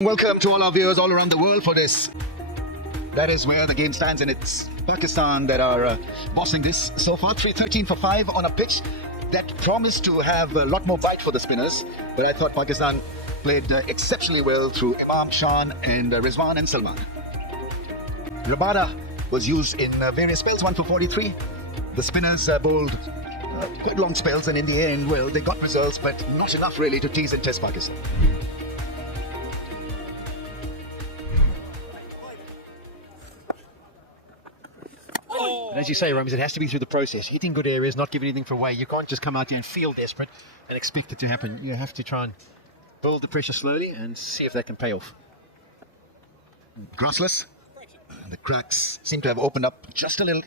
Welcome to all our viewers all around the world for this. That is where the game stands, and it's Pakistan that are bossing this so far. 13 for 5 on a pitch that promised to have a lot more bite for the spinners, but I thought Pakistan played exceptionally well through Imam, Shan and Rizwan and Salman. Rabada was used in various spells, 1 for 43. The spinners bowled quite long spells, and in the end, well, they got results, but not enough really to tease and test Pakistan. And as you say, Rams, it has to be through the process. Hitting good areas, not giving anything for away. You can't just come out there and feel desperate and expect it to happen. You have to try and build the pressure slowly and see if that can pay off. Grassless. The cracks seem to have opened up just a little.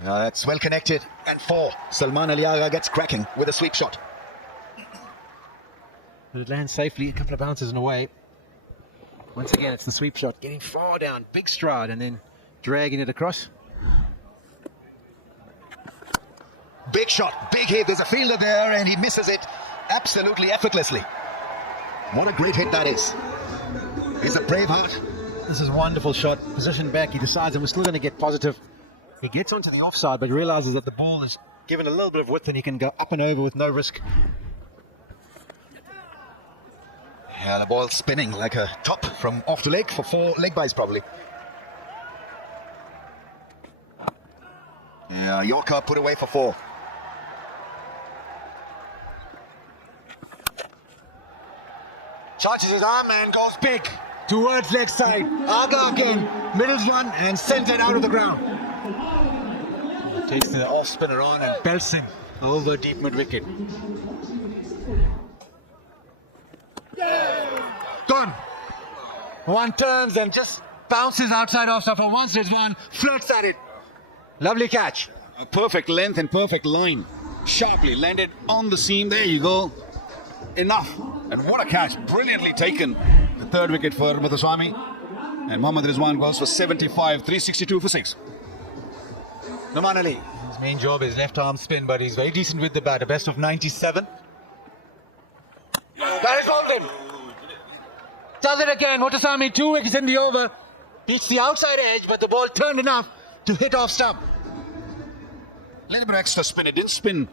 That's well connected. And 4. Salman Aliaga gets cracking with a sweep shot. But it lands safely, a couple of bounces and away. Once again, it's the sweep shot, getting far down, big stride, and then dragging it across. Big shot, big hit. There's a fielder there, and he misses it absolutely effortlessly. What a great hit that is. He's a brave heart. This is a wonderful shot. Position back, he decides that we're still going to get positive. He gets onto the offside, but realizes that the ball is given a little bit of width and he can go up and over with no risk. Yeah, the ball's spinning like a top from off to leg for 4 leg byes probably. Yeah, Yorker put away for 4. Charges his arm and goes big towards leg side. Aga again, middles one and sends it out of the ground. Takes the off spinner on and belts him over deep mid wicket. Gone. One turns and just bounces outside off. So for once there's one, flirts at it. Lovely catch. A perfect length and perfect line. Sharply landed on the seam. There you go. Enough. And what a catch. Brilliantly taken. The 3rd wicket for Madhuswami. And Mohammad Rizwan goes for 75, 362 for 6. Nouman Ali. His main job is left arm spin, but he's very decent with the bat. A best of 97. That is bowled him. Does it again. Madhuswami, 2 wickets in the over. Beats the outside edge, but the ball turned enough to hit off stump. A little bit of extra spin. It didn't spin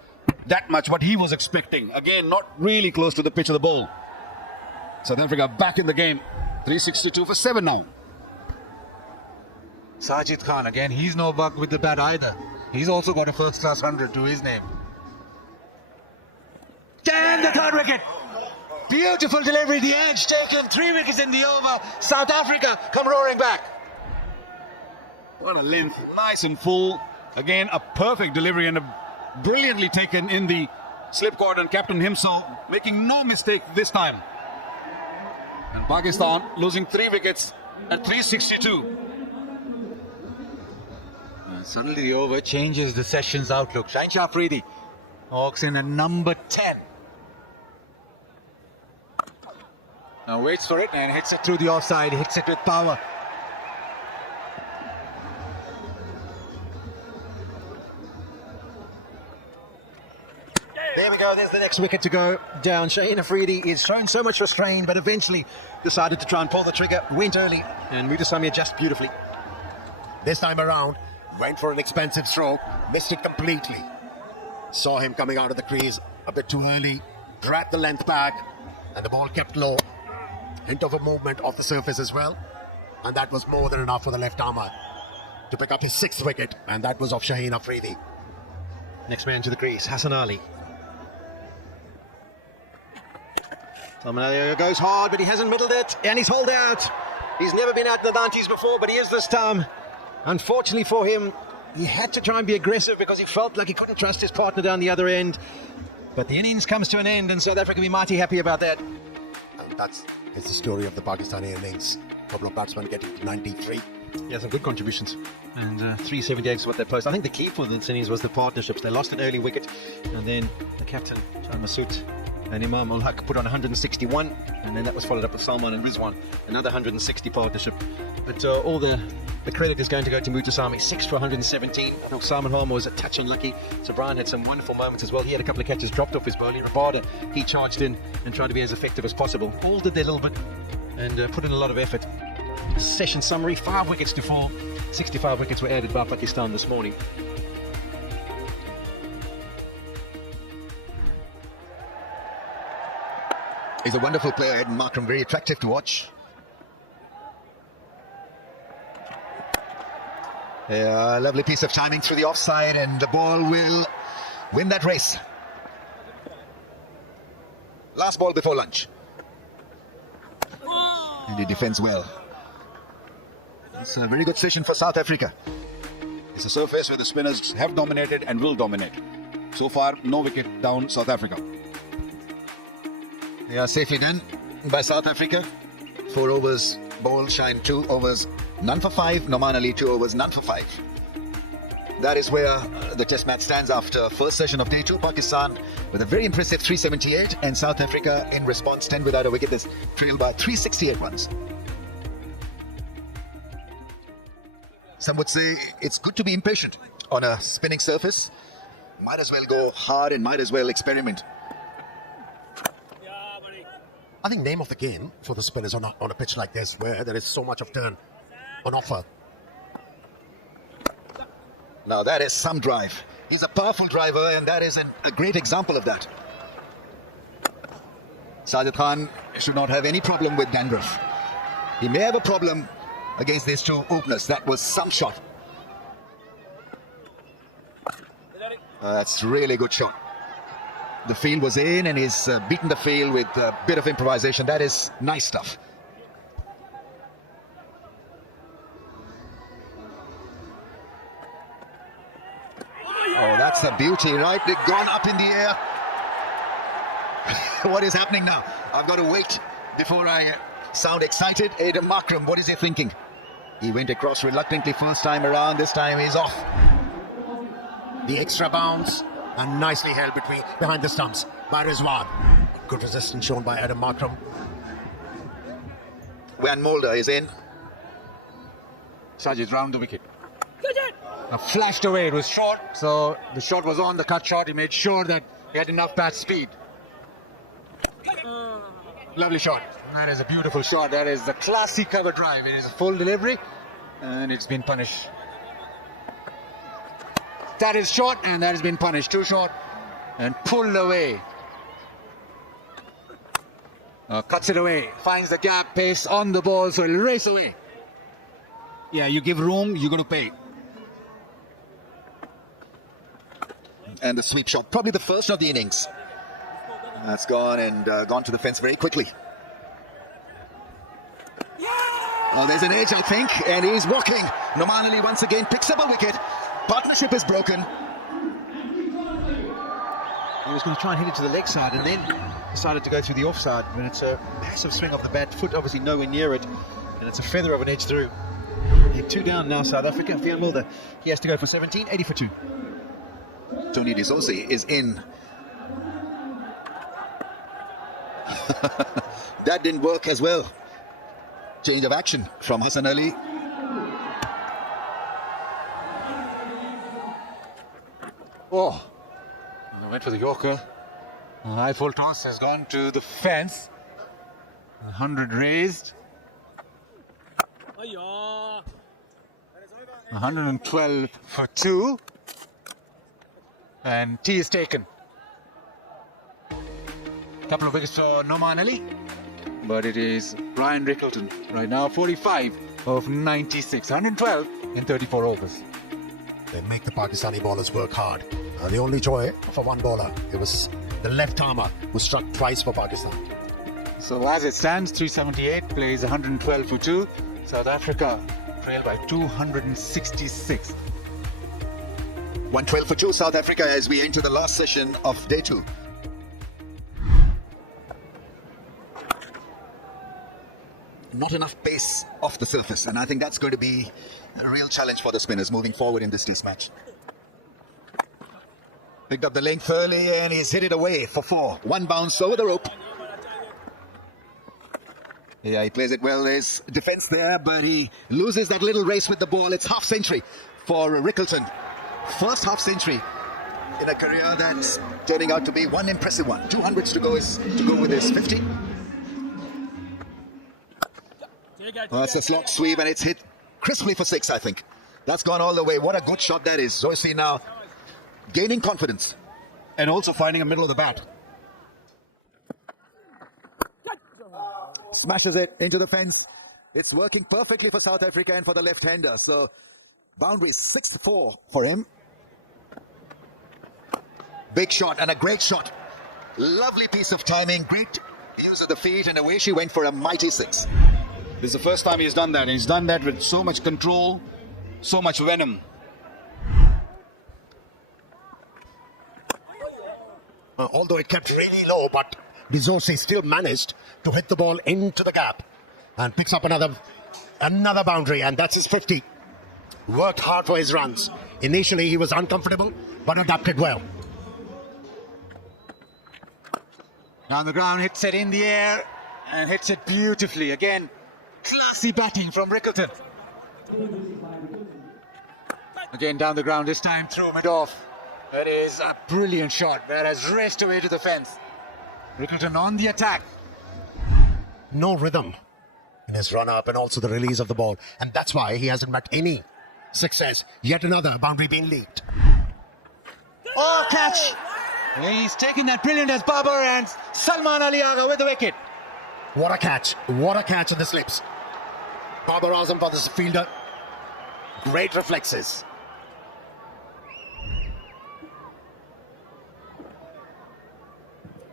that much what he was expecting. Again, not really close to the pitch of the ball. South Africa back in the game. 362 for 7 now. Sajid Khan again. He's no buck with the bat either. He's also got a first class 100 to his name. And the 3rd wicket. Beautiful delivery, the edge taken, 3 wickets in the over. South Africa come roaring back. What a length, nice and full. Again, a perfect delivery and a brilliantly taken in the slip cord, and captain himself making no mistake this time. And Pakistan losing 3 wickets at 362. Suddenly the over changes the session's outlook. Shaheen Afridi walks in at number 10. Now waits for it and hits it through the offside, hits it with power. There we go, there's the next wicket to go down. Shaheen Afridi is showing so much restraint, but eventually decided to try and pull the trigger, went early, and Madhuswami adjusted beautifully. This time around, went for an expensive stroke, missed it completely. Saw him coming out of the crease a bit too early, dragged the length back, and the ball kept low. Hint of a movement off the surface as well, and that was more than enough for the left armer to pick up his 6th wicket, and that was off Shaheen Afridi. Next man to the crease, Hassan Ali. Salman goes hard, but he hasn't middled it, and he's hauled out. He's never been out in the 90s before, but he is this time. Unfortunately for him, he had to try and be aggressive because he felt like he couldn't trust his partner down the other end. But the innings comes to an end, and South Africa will be mighty happy about that. And that's the story of the Pakistani innings. A couple of batsmen getting to 93. Yeah, some good contributions. And 378 is what they post. I think the key for the innings was the partnerships. They lost an early wicket, and then the captain, Masood, And Imam Ul Haq put on 161, and then that was followed up with Salman and Rizwan, another 160 partnership. But all the credit is going to go to Mutasami, 6 for 117. I thought Salman Harmer was a touch unlucky. So Brian had some wonderful moments as well. He had a couple of catches dropped off his bowling. Rabada, he charged in and tried to be as effective as possible. All did their little bit and put in a lot of effort. Session summary, 5 wickets to 4. 65 wickets were added by Pakistan this morning. He's a wonderful player, Ed Markram, very attractive to watch. Yeah, lovely piece of timing through the offside, and the ball will win that race. Last ball before lunch. And he defends well. It's a very good session for South Africa. It's a surface where the spinners have dominated and will dominate. So far, no wicket down South Africa. Yeah, safely done by South Africa. 4 overs bowled, Shine 2 overs, none for 5. Noman Ali 2 overs, none for 5. That is where the test match stands after first session of day 2. Pakistan with a very impressive 378, and South Africa in response 10 without a wicket. This trailed by 368 runs. Some would say it's good to be impatient on a spinning surface. Might as well go hard and might as well experiment. I think name of the game for the spinners on a pitch like this, where there is so much of turn on offer. Now that is some drive. He's a powerful driver, and that is a great example of that. Sajid Khan should not have any problem with dandruff. He may have a problem against these two openers. That was some shot. That's really good shot. The field was in, and he's beaten the field with a bit of improvisation. That is nice stuff. Oh, that's a beauty, right? They've gone up in the air. What is happening now? I've got to wait before I sound excited. Adam Markram, what is he thinking? He went across reluctantly first time around. This time he's off. The extra bounce, and nicely held behind the stumps by Rizwan. Good resistance shown by Adam Markram. Van Mulder is in. Sajid round the wicket. Flashed away, it was short, so the shot was on, the cut shot. He made sure that he had enough bat speed. Lovely shot. That is a beautiful shot. That is the classy cover drive. It is a full delivery, and it's been punished. That is short, and that has been punished. Too short and pulled away. Cuts it away, finds the gap, pace on the ball, so it'll race away. Yeah, you give room, you're going to pay. And the sweep shot, probably the first of the innings. That's gone and gone to the fence very quickly. Oh, there's an edge, I think, and he's walking. Noman Ali once again picks up a wicket. Partnership is broken. He was going to try and hit it to the leg side, and then decided to go through the offside. I mean, it's a massive swing of the bat, foot obviously nowhere near it, and it's a feather of an edge through. They're 2 down now, South Africa. Van Mulder, he has to go for 17, 80 for 2. Tony D'Souza is in. That didn't work as well. Change of action from Hassan Ali. Oh, went for the Yorker. High full toss has gone to the fence. 100 raised. 112 for 2. And tea is taken. Couple of wickets for Noman Ali, but it is Brian Rickleton right now, 45 of 96, 112 in 34 overs. They make the Pakistani bowlers work hard. The only joy for one bowler, it was the left armer who struck twice for Pakistan. So as it stands, 378 plays 112 for 2. South Africa trail by 266. 112 for 2, South Africa, as we enter the last session of day 2. Not enough pace off the surface, and I think that's going to be a real challenge for the spinners moving forward in this test match. Picked up the length early and he's hit it away for 4. One bounce over the rope. Yeah, he plays it well. There's defense there, but he loses that little race with the ball. It's half century for Rickleton. First half century in a career that's turning out to be one impressive one. 200s to go with his 50. Oh, that's a slot sweep and it's hit crisply for 6, I think. That's gone all the way. What a good shot that is. Zoyce now gaining confidence And also finding a middle of the bat. smashes it into the fence. It's working perfectly for South Africa and for the left-hander. So boundary 6-4 for him. Big shot and a great shot. Lovely piece of timing. Great use of the feet, and away she went for a mighty 6. This is the first time he's done that. He's done that with so much control, so much venom. Although it kept really low, but Zoyce still managed to hit the ball into the gap and picks up another boundary, and that's his 50. Worked hard for his runs. Initially he was uncomfortable, but adapted well. Down the ground, hits it in the air and hits it beautifully. Again, classy batting from Rickleton. Again down the ground, this time through mid-off. That is a brilliant shot. That has raced away to the fence. Rickleton on the attack. No rhythm in his run-up and also the release of the ball, and that's why he hasn't met any success. Yet another boundary being leaked. Oh, catch! He's taken that brilliant as Babar, and Salman Ali Agha with the wicket. What a catch. What a catch on the slips. Babar Azam for this fielder. Great reflexes.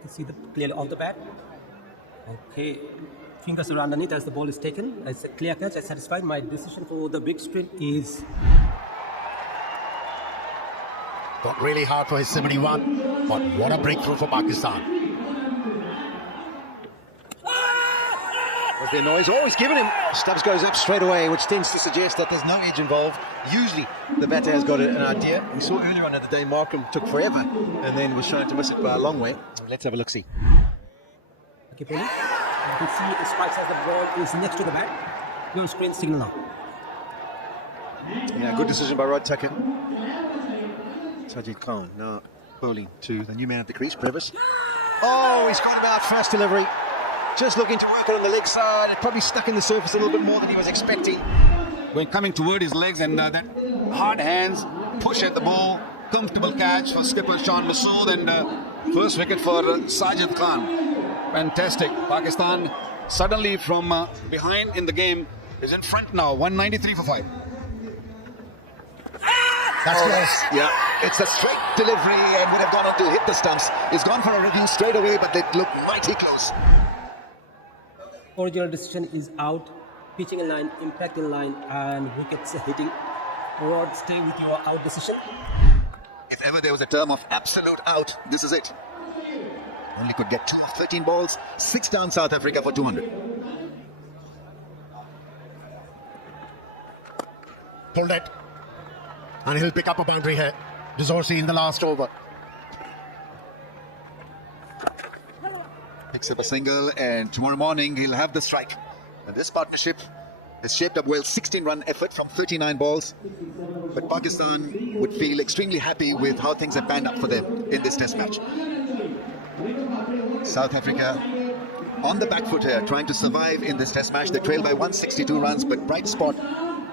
You see the clearly off the bat. Okay. Fingers are underneath as the ball is taken. It's a clear catch. I'm satisfied. My decision for the big sprint is... Got really hard for his 71, but what a breakthrough for Pakistan. There's been noise, always given him. Stumps goes up straight away, which tends to suggest that there's no edge involved. Usually the batter has got an idea. We saw earlier on in the day Markham took forever and then was shown to miss it by a long way. Let's have a look-see. Okay, Polly. You can see it strikes as the ball is next to the bat. No screen signal now. Yeah, good decision by Rod Tucker. Sajid Khan now bowling to the new man at the crease, Previs. Oh, he's gone about first delivery. Just looking to work it on the leg side. It probably stuck in the surface a little bit more than he was expecting. When coming toward his legs, and that hard hands, push at the ball, comfortable catch for skipper Sean Masood, and first wicket for Sajid Khan. Fantastic. Pakistan suddenly from behind in the game is in front now, 193 for 5. That's close. Yeah, it's a straight delivery and would have gone on to hit the stumps. He's gone for a review straight away, but it looked mighty close. Original decision is out. Pitching in line, impact in line, and wickets hitting. Rod, stay with your out decision. If ever there was a term of absolute out, this is it. Only could get 2 of 13 balls, 6 down South Africa for 200. Pulled it. And he'll pick up a boundary here. Zoyce in the last over. Picks up a single, and tomorrow morning he'll have the strike. And this partnership has shaped up well. 16-run effort from 39 balls. But Pakistan would feel extremely happy with how things have panned out for them in this test match. South Africa on the back foot here, trying to survive in this test match. They trail by 162 runs, but bright spot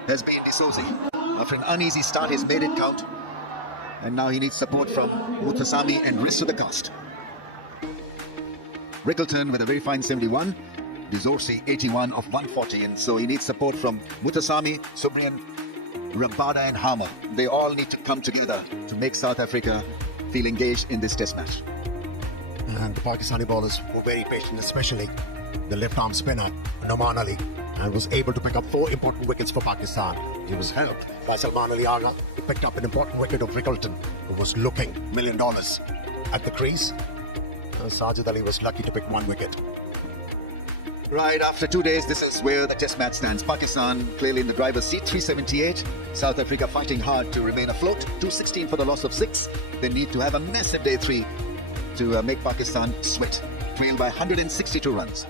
has been D'Souza. After an uneasy start, he's made it count. And now he needs support from Muthusamy and wrist to the cast. Rickleton with a very fine 71. D'Souza 81 of 140. And so he needs support from Muthusamy, Subrian, Rabada and Harmer. They all need to come together to make South Africa feel engaged in this test match. And the Pakistani bowlers were very patient, especially the left-arm spinner, Noman Ali, and was able to pick up 4 important wickets for Pakistan. He was helped by Salman Ali Agha, who picked up an important wicket of Rickleton, who was looking $1 million at the crease. Sajid Ali was lucky to pick 1 wicket. Right, after 2 days, this is where the test match stands. Pakistan clearly in the driver's seat, 378. South Africa fighting hard to remain afloat, 216 for the loss of 6. They need to have a massive day 3 to make Pakistan sweat, trailed by 162 runs.